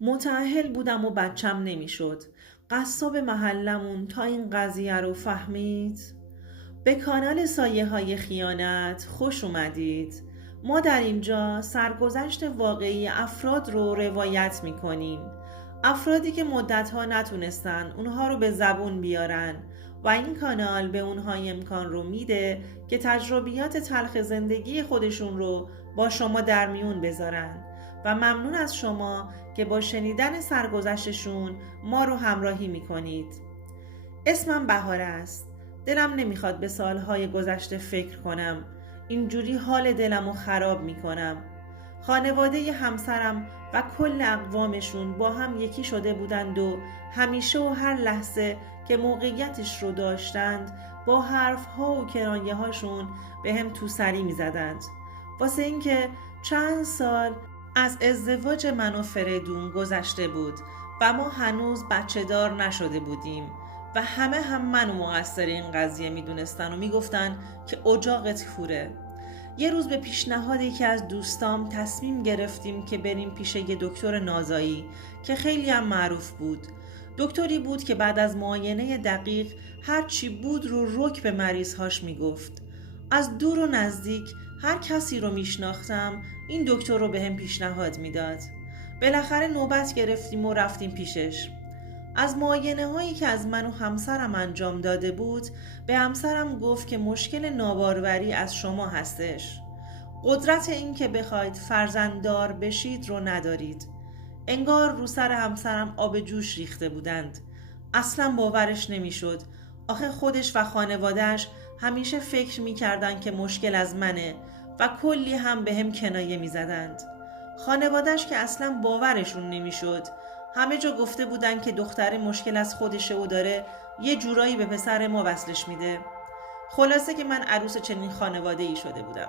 متأهل بودم و بچم نمیشد. قصاب محلمون تا این قضیه رو فهمید. به کانال سایه های خیانت خوش اومدید. ما در اینجا سرگذشت واقعی افراد رو روایت میکنیم. افرادی که مدتها نتونستن اونها رو به زبون بیارن و این کانال به اونها امکان رو میده که تجربیات تلخ زندگی خودشون رو با شما در میون بذارن و ممنون از شما که با شنیدن سرگذشتشون ما رو همراهی میکنید. اسمم بهار است. دلم نمیخواد به سالهای گذشته فکر کنم. اینجوری حال دلمو خراب میکنم. خانواده همسرم و کل اقوامشون با هم یکی شده بودند و همیشه و هر لحظه که موقعیتش رو داشتند با حرفها و کنایه هاشون به هم توسری میزدند. واسه اینکه چند سال از ازدواج من و فریدون گذشته بود و ما هنوز بچه دار نشده بودیم و همه هم منو مقصر این قضیه میدونستن و میگفتن که اجاقت کوره. یه روز به پیشنهاد یکی از دوستام تصمیم گرفتیم که بریم پیش یه دکتر نازایی که خیلی هم معروف بود. دکتری بود که بعد از معاینه دقیق هر چی بود رو رک به مریضهاش میگفت. از دور و نزدیک هر کسی رو میشناختم این دکتر رو بهم پیشنهاد میداد. بالاخره نوبت گرفتیم و رفتیم پیشش. از معاینه هایی که از من و همسرم انجام داده بود به همسرم گفت که مشکل ناباروری از شما هستش. قدرت این که بخواید فرزنددار بشید رو ندارید. انگار رو سر همسرم آب جوش ریخته بودند. اصلا باورش نمیشد. آخه خودش و خانوادهش همیشه فکر میکردن که مشکل از منه و کلی هم به هم کنایه میزدند. خانوادهش که اصلا باورشون نمیشد. همه جا گفته بودن که دختر مشکل از خودشه و داره یه جورایی به پسر ما وصلش میده. خلاصه که من عروس چنین خانواده ای شده بودم.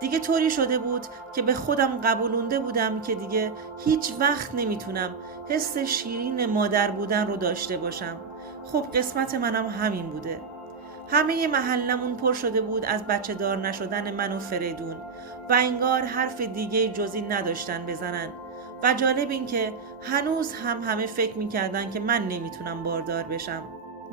دیگه طوری شده بود که به خودم قبولونده بودم که دیگه هیچ وقت نمیتونم حس شیرین مادر بودن رو داشته باشم. خب قسمت منم همین بوده. همه محلمون پر شده بود از بچه دار نشدن من و فریدون و انگار حرف دیگه جزی نداشتن بزنن. و جالب این که هنوز هم همه فکر میکردن که من نمیتونم باردار بشم.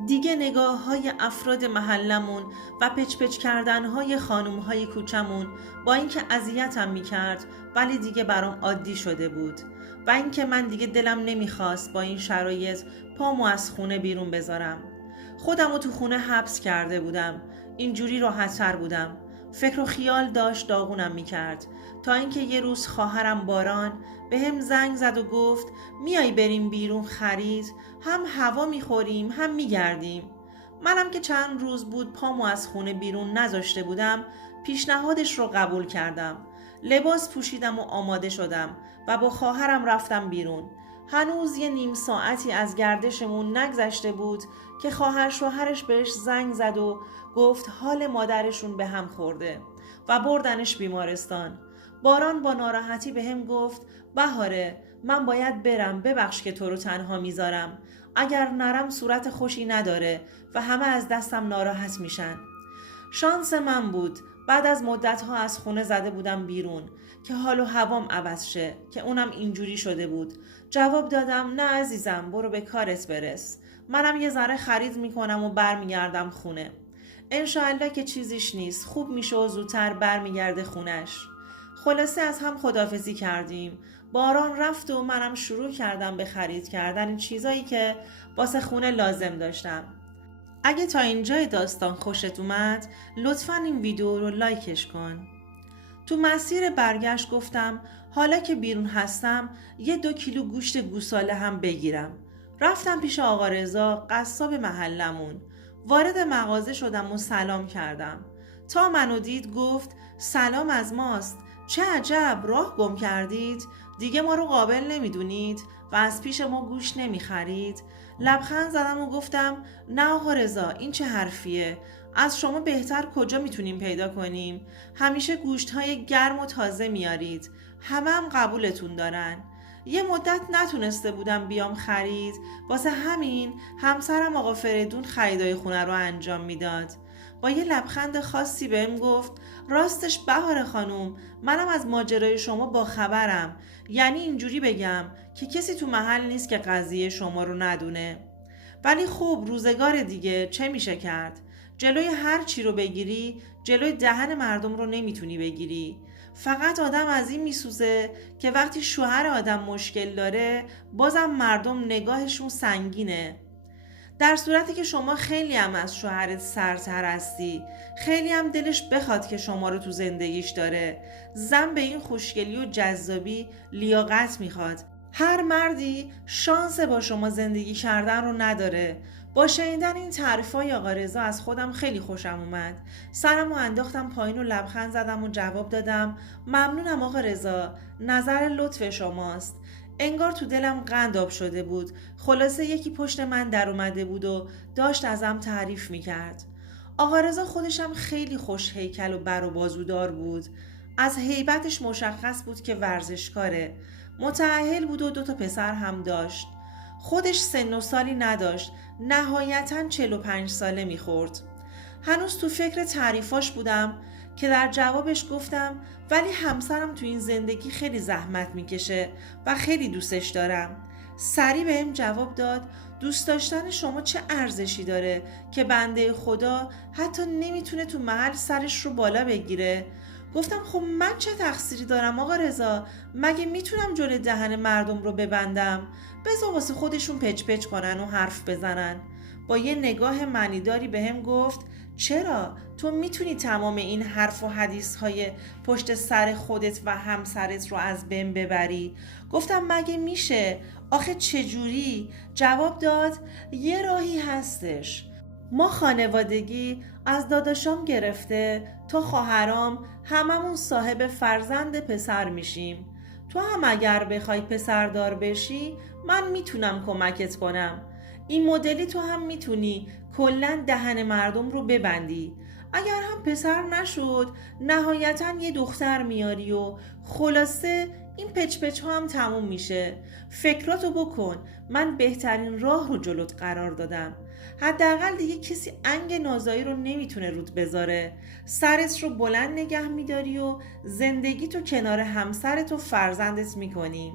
دیگه نگاه های افراد محلمون و پچ پچ کردن های خانوم های کوچمون با اینکه اذیتم میکرد ولی دیگه برام عادی شده بود و اینکه من دیگه دلم نمیخواست با این شرایط پامو از خونه بیرون بذارم. خودمو تو خونه حبس کرده بودم. اینجوری راحت‌تر بودم. فکر و خیال داشت داغونم میکرد تا اینکه یه روز خواهرم باران به هم زنگ زد و گفت میای بریم بیرون خرید، هم هوا میخوریم هم میگردیم. منم که چند روز بود پامو از خونه بیرون نذاشته بودم پیشنهادش رو قبول کردم. لباس پوشیدم و آماده شدم و با خواهرم رفتم بیرون. هنوز یه نیم ساعتی از گردشمون نگذشته بود که خواهر شوهرش بهش زنگ زد و گفت حال مادرشون به هم خورده و بردنش بیمارستان. باران با ناراحتی به هم گفت بهاره من باید برم، ببخش که تو رو تنها میذارم. اگر نرم صورت خوشی نداره و همه از دستم ناراحت میشن. شانس من بود بعد از مدتها از خونه زده بودم بیرون که حال و هوام عوض شه که اونم اینجوری شده بود. جواب دادم نه عزیزم برو به کارت برس. منم یه ذره خرید میکنم و برمیگردم خونه. انشاءالله که چیزیش نیست، خوب میشه و زودتر برمیگرده خونش. خلاصه از هم خداحافظی کردیم. باران رفت و منم شروع کردم به خرید کردن این چیزایی که واسه خونه لازم داشتم. اگه تا اینجای داستان خوشت اومد لطفاً این ویدیو رو لایکش کن. تو مسیر برگشت گفتم حالا که بیرون هستم یه 2 کیلو گوشت گوساله هم بگیرم. رفتم پیش آقا رضا قصاب محلمون. وارد مغازه شدم و سلام کردم. تا منو دید گفت سلام از ماست. چه عجب راه گم کردید؟ دیگه ما رو قابل نمیدونید و از پیش ما گوشت نمیخرید؟ لبخند زدم و گفتم نه آقا رضا این چه حرفیه؟ از شما بهتر کجا میتونیم پیدا کنیم؟ همیشه گوشت های گرم و تازه میارید. همه هم قبولتون دارن. یه مدت نتونسته بودم بیام خرید، واسه همین همسرم آقا فریدون خریدای خونه رو انجام میداد. با یه لبخند خاصی بهم گفت راستش بهار خانوم، منم از ماجرای شما با خبرم. یعنی اینجوری بگم که کسی تو محل نیست که قضیه شما رو ندونه. ولی خب روزگار دیگه چه میشه کرد؟ جلوی هر چی رو بگیری، جلوی دهن مردم رو نمیتونی بگیری. فقط آدم از این میسوزه که وقتی شوهر آدم مشکل داره بازم مردم نگاهشون سنگینه. در صورتی که شما خیلی هم از شوهرت سرتر هستی، خیلی هم دلش بخواد که شما رو تو زندگیش داره. زن به این خوشگلی و جذابی لیاقت میخواد. هر مردی شانس با شما زندگی کردن رو نداره. با شنیدن این تعریفای آقا رضا از خودم خیلی خوشم اومد. سرم رو انداختم پایین و لبخند زدم و جواب دادم ممنونم آقا رضا، نظر لطف شماست. انگار تو دلم قند آب شده بود. خلاصه یکی پشت من در اومده بود و داشت ازم تعریف میکرد. آقا رضا خودشم خیلی خوش هیکل و بر و بازودار بود. از هیبتش مشخص بود که ورزشکاره. متأهل بود و 2 پسر هم داشت. خودش سن و سالی نداشت. نهایتاً 45 ساله میخورد. هنوز تو فکر تعریفاش بودم که در جوابش گفتم ولی همسرم تو این زندگی خیلی زحمت میکشه و خیلی دوستش دارم. سریع بهم جواب داد دوست داشتن شما چه ارزشی داره که بنده خدا حتی نمیتونه تو محل سرش رو بالا بگیره. گفتم خب من چه تقصیری دارم آقا رضا؟ مگه میتونم جلوی دهن مردم رو ببندم؟ بذار واسه خودشون پچ پچ کنن و حرف بزنن. با یه نگاه معنیداری بهم گفت چرا؟ تو میتونی تمام این حرف و حدیث های پشت سر خودت و همسرت رو از بین ببری؟ گفتم مگه میشه؟ آخه چجوری؟ جواب داد یه راهی هستش. ما خانوادگی از داداشام گرفته تا خواهرام هممون صاحب فرزند پسر میشیم. تو هم اگر بخوای پسردار بشی من میتونم کمکت کنم. این مدلی تو هم میتونی کلن دهن مردم رو ببندی. اگر هم پسر نشد نهایتا یه دختر میاری و خلاصه این پچ پچ ها هم تموم میشه. فکراتو بکن. من بهترین راه رو جلوت قرار دادم. حداقل دیگه کسی انگ نازایی رو نمیتونه رود بذاره. سرت رو بلند نگه میداری و زندگی تو کنار همسرت و فرزندت میکنی.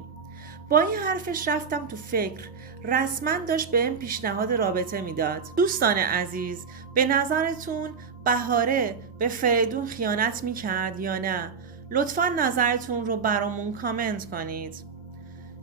با این حرفش رفتم تو فکر. رسما داشت بهم پیشنهاد رابطه میداد. دوستان عزیز، به نظرتون بهاره به فریدون خیانت میکرد یا نه؟ لطفا نظرتون رو برامون کامنت کنید.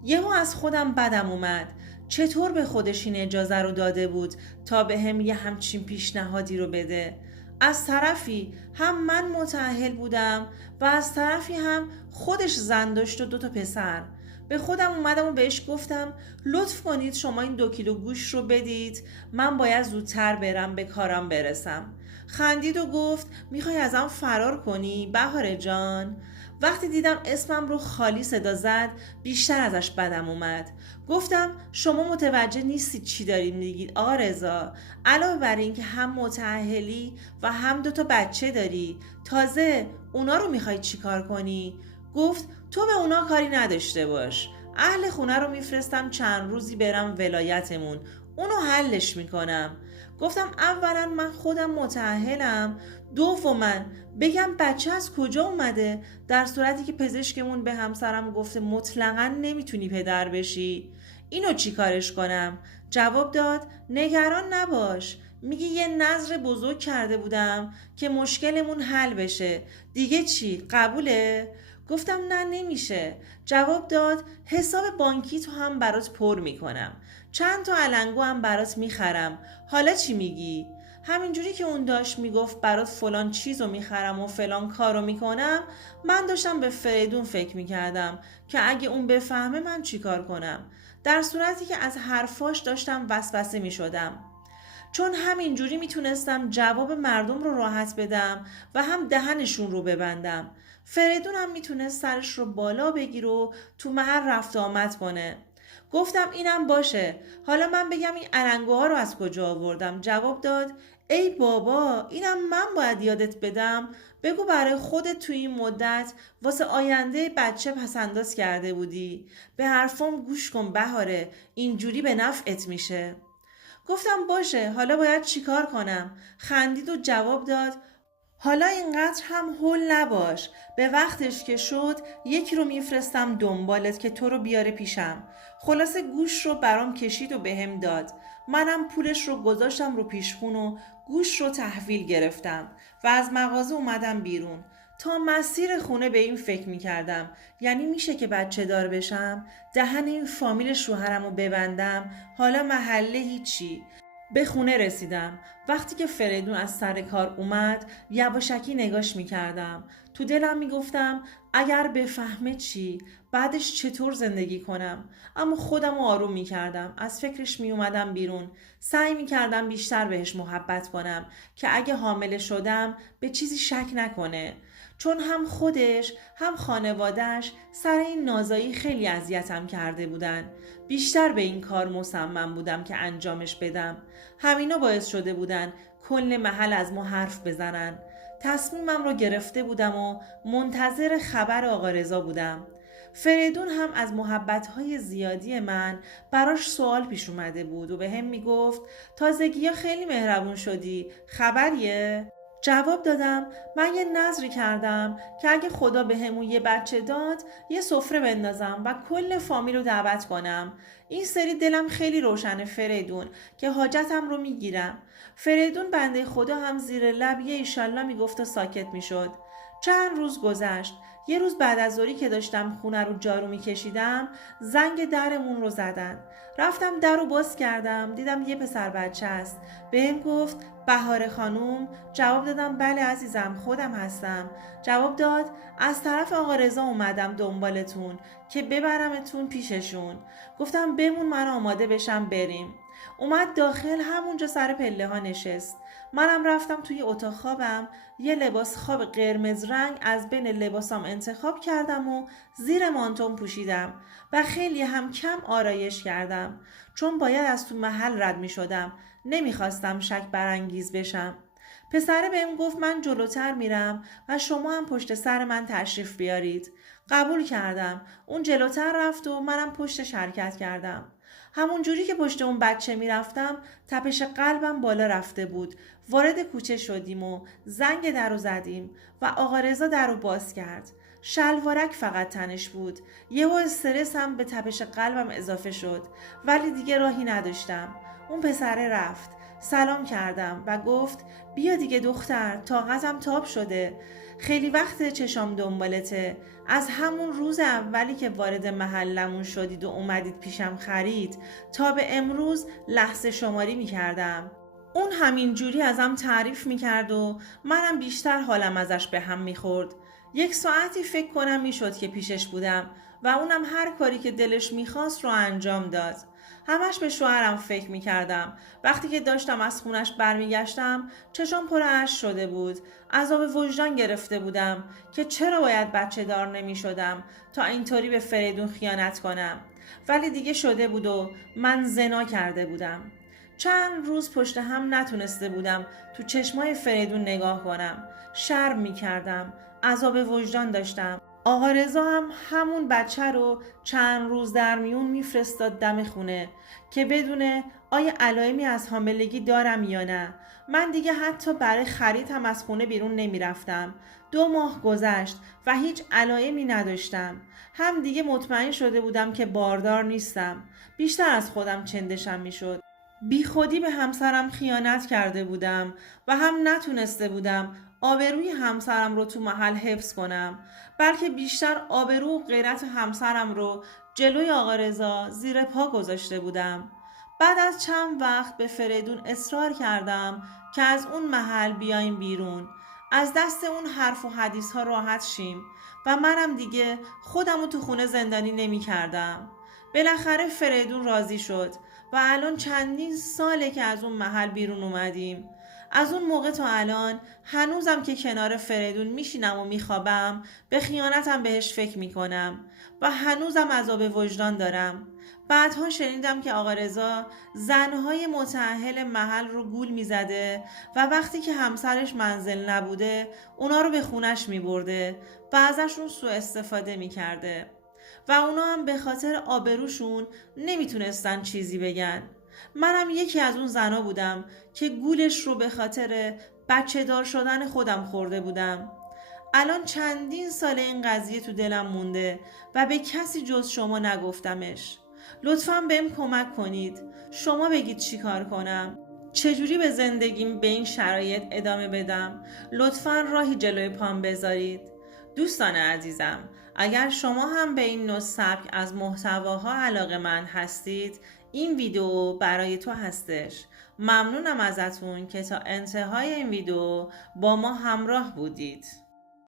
یهو از خودم بدم اومد. چطور به خودش این اجازه رو داده بود تا به هم یه همچین پیشنهادی رو بده؟ از طرفی هم من متأهل بودم و از طرفی هم خودش زن داشت و 2 پسر. به خودم اومدم و بهش گفتم لطف کنید شما این 2 کیلو گوشت رو بدید، من باید زودتر برم به کارم برسم. خندید و گفت میخوای ازم فرار کنی بهاره جان؟ وقتی دیدم اسمم رو خالی صدا زد بیشتر ازش بدم اومد. گفتم شما متوجه نیستید چی دارید میگید آقا رضا. علاوه بر این که هم متأهلی و هم 2 بچه داری، تازه اونا رو میخوای چی کار کنی؟ گفت تو به اونا کاری نداشته باش. اهل خونه رو میفرستم چند روزی برم ولایتمون، اونو حلش میکنم. گفتم اولا من خودم متأهلم، دوما بگم بچه از کجا اومده در صورتی که پزشکمون به همسرم گفته مطلقا نمیتونی پدر بشی. اینو چی کارش کنم؟ جواب داد نگران نباش، میگی یه نذر بزرگ کرده بودم که مشکلمون حل بشه، دیگه چی؟ قبوله؟ گفتم نه نمیشه. جواب داد حساب بانکی تو هم برات پر میکنم، چند تا علنگو هم برات میخرم، حالا چی میگی؟ همینجوری که اون داشت میگفت برات فلان چیزو میخرم و فلان کارو میکنم، من داشتم به فریدون فکر میکردم که اگه اون بفهمه من چی کار کنم. در صورتی که از حرفاش داشتم وسوسه میشدم، چون همینجوری میتونستم جواب مردم رو راحت بدم و هم دهنشون رو ببندم. فریدون هم میتونست سرش رو بالا بگیر و تو محل رفت آمد کنه. گفتم اینم باشه، حالا من بگم این علنگوها رو از کجا آوردم؟ جواب داد ای بابا اینم من باید یادت بدم؟ بگو برای خودت تو این مدت واسه آینده بچه پسنداز کرده بودی. به حرفام گوش کن بهاره، اینجوری به نفعت میشه. گفتم باشه، حالا باید چیکار کنم؟ خندید و جواب داد حالا اینقدر هم هول نباش، به وقتش که شد یکی رو میفرستم دنبالت که تو رو بیاره پیشم. خلاصه گوش رو برام کشید و بهم داد. منم پولش رو گذاشتم رو پیشخون و گوش رو تحویل گرفتم و از مغازه اومدم بیرون. تا مسیر خونه به این فکر میکردم، یعنی میشه که بچه دار بشم، دهن این فامیل شوهرم رو ببندم، حالا محله هیچی. به خونه رسیدم. وقتی که فریدون از سر کار اومد یواشکی نگاش میکردم. تو دلم میگفتم اگر بفهمه چی؟ بعدش چطور زندگی کنم؟ اما خودم رو آروم میکردم. از فکرش میومدم بیرون. سعی میکردم بیشتر بهش محبت کنم که اگه حامله شدم به چیزی شک نکنه. چون هم خودش هم خانوادهش سر این نازایی خیلی اذیتم کرده بودن. بیشتر به این کار مصمم بودم که انجامش بدم. همینا باعث شده بودن کل محل از ما حرف بزنن. تصمیمم رو گرفته بودم و منتظر خبر آقا رضا بودم. فریدون هم از محبت‌های زیادی من براش سوال پیش اومده بود و به هم میگفت تازگی‌ها خیلی مهربون شدی، خبریه؟ جواب دادم من یه نظری کردم که اگه خدا به همون یه بچه داد یه سفره بندازم و کل فامیل رو دعوت کنم. این سری دلم خیلی روشنه فریدون که حاجتم رو میگیرم. فریدون بنده خدا هم زیر لب یه ایشالله میگفت و ساکت میشد. چند روز گذشت. یه روز بعد از ظهری که داشتم خونه رو جارو میکشیدم زنگ درمون رو زدن. رفتم در رو باز کردم، دیدم یه پسر بچه است. بهم گفت بهار خانوم؟ جواب دادم بله عزیزم خودم هستم. جواب داد از طرف آقا رضا اومدم دنبالتون که ببرمتون پیششون. گفتم بمون من آماده بشم بریم. اومد داخل، همونجا سر پله ها نشست. منم رفتم توی اتاق خوابم، یه لباس خواب قرمز رنگ از بین لباسام انتخاب کردم و زیر مانتوم پوشیدم و خیلی هم کم آرایش کردم چون باید از تو محل رد می شدم. نمیخواستم شک برانگیز بشم. پسره بهم گفت من جلوتر میرم و شما هم پشت سر من تشریف بیارید. قبول کردم. اون جلوتر رفت و منم پشتش حرکت کردم. همون جوری که پشت اون بچه میرفتم تپش قلبم بالا رفته بود. وارد کوچه شدیم و زنگ در رو زدیم و آقا رضا در رو باز کرد. شلوارک فقط تنش بود. یهو استرس هم به تپش قلبم اضافه شد ولی دیگه راهی نداشتم. اون پسره رفت. سلام کردم و گفت بیا دیگه دختر، طاقتم تاب شده. خیلی وقت چشام دنبالته. از همون روز اولی که وارد محلمون شدید و اومدید پیشم خرید تا به امروز لحظه شماری میکردم. اون همین جوری ازم تعریف میکرد و منم بیشتر حالم ازش به هم میخورد. 1 ساعتی فکر کنم میشد که پیشش بودم و اونم هر کاری که دلش میخواست رو انجام داد. همش به شوهرم فکر میکردم. وقتی که داشتم از خونش برمیگشتم چشم پر اشک شده بود. عذاب وجدان گرفته بودم که چرا باید بچه دار نمیشدم تا اینطوری به فریدون خیانت کنم. ولی دیگه شده بود و من زنا کرده بودم. چند روز پشت هم نتونسته بودم تو چشمای فریدون نگاه کنم. شرم میکردم. عذاب وجدان داشتم. آقا رضا هم همون بچه رو چند روز در میون میفرستاد دم خونه که بدونه آیا علائمی از حاملگی دارم یا نه. من دیگه حتی برای خرید هم از خونه بیرون نمیرفتم. 2 ماه گذشت و هیچ علائمی نداشتم. هم دیگه مطمئن شده بودم که باردار نیستم. بیشتر از خودم چندشم میشد. بی خودی به همسرم خیانت کرده بودم و هم نتونسته بودم آبروی همسرم رو تو محل حفظ کنم، بلکه بیشتر آبرو و غیرت همسرم رو جلوی آقا رضا زیر پا گذاشته بودم. بعد از چند وقت به فریدون اصرار کردم که از اون محل بیایم بیرون، از دست اون حرف و حدیث ها راحت شیم و منم دیگه خودم رو تو خونه زندانی نمی کردم. بالاخره فریدون راضی شد و الان چندین ساله که از اون محل بیرون اومدیم. از اون موقع تا الان هنوزم که کنار فریدون میشینم و میخوابم به خیانتم بهش فکر میکنم و هنوزم عذاب وجدان دارم. بعدها شنیدم که آقا رضا زنهای متأهل محل رو گول میزده و وقتی که همسرش منزل نبوده اونا رو به خونش میبرده و ازشون سوء استفاده میکرده و اونا هم به خاطر آبروشون نمیتونستن چیزی بگن. منم یکی از اون زنا بودم که گولش رو به خاطر بچه دار شدن خودم خورده بودم. الان چندین سال این قضیه تو دلم مونده و به کسی جز شما نگفتمش. لطفاً بهم کمک کنید. شما بگید چی کار کنم؟ چجوری به زندگیم به این شرایط ادامه بدم؟ لطفاً راهی جلوی پام بذارید. دوستان عزیزم، اگر شما هم به این نوع سبک از محتواها علاقه‌مند هستید، این ویدیو برای تو هستش. ممنونم ازتون که تا انتهای این ویدیو با ما همراه بودید.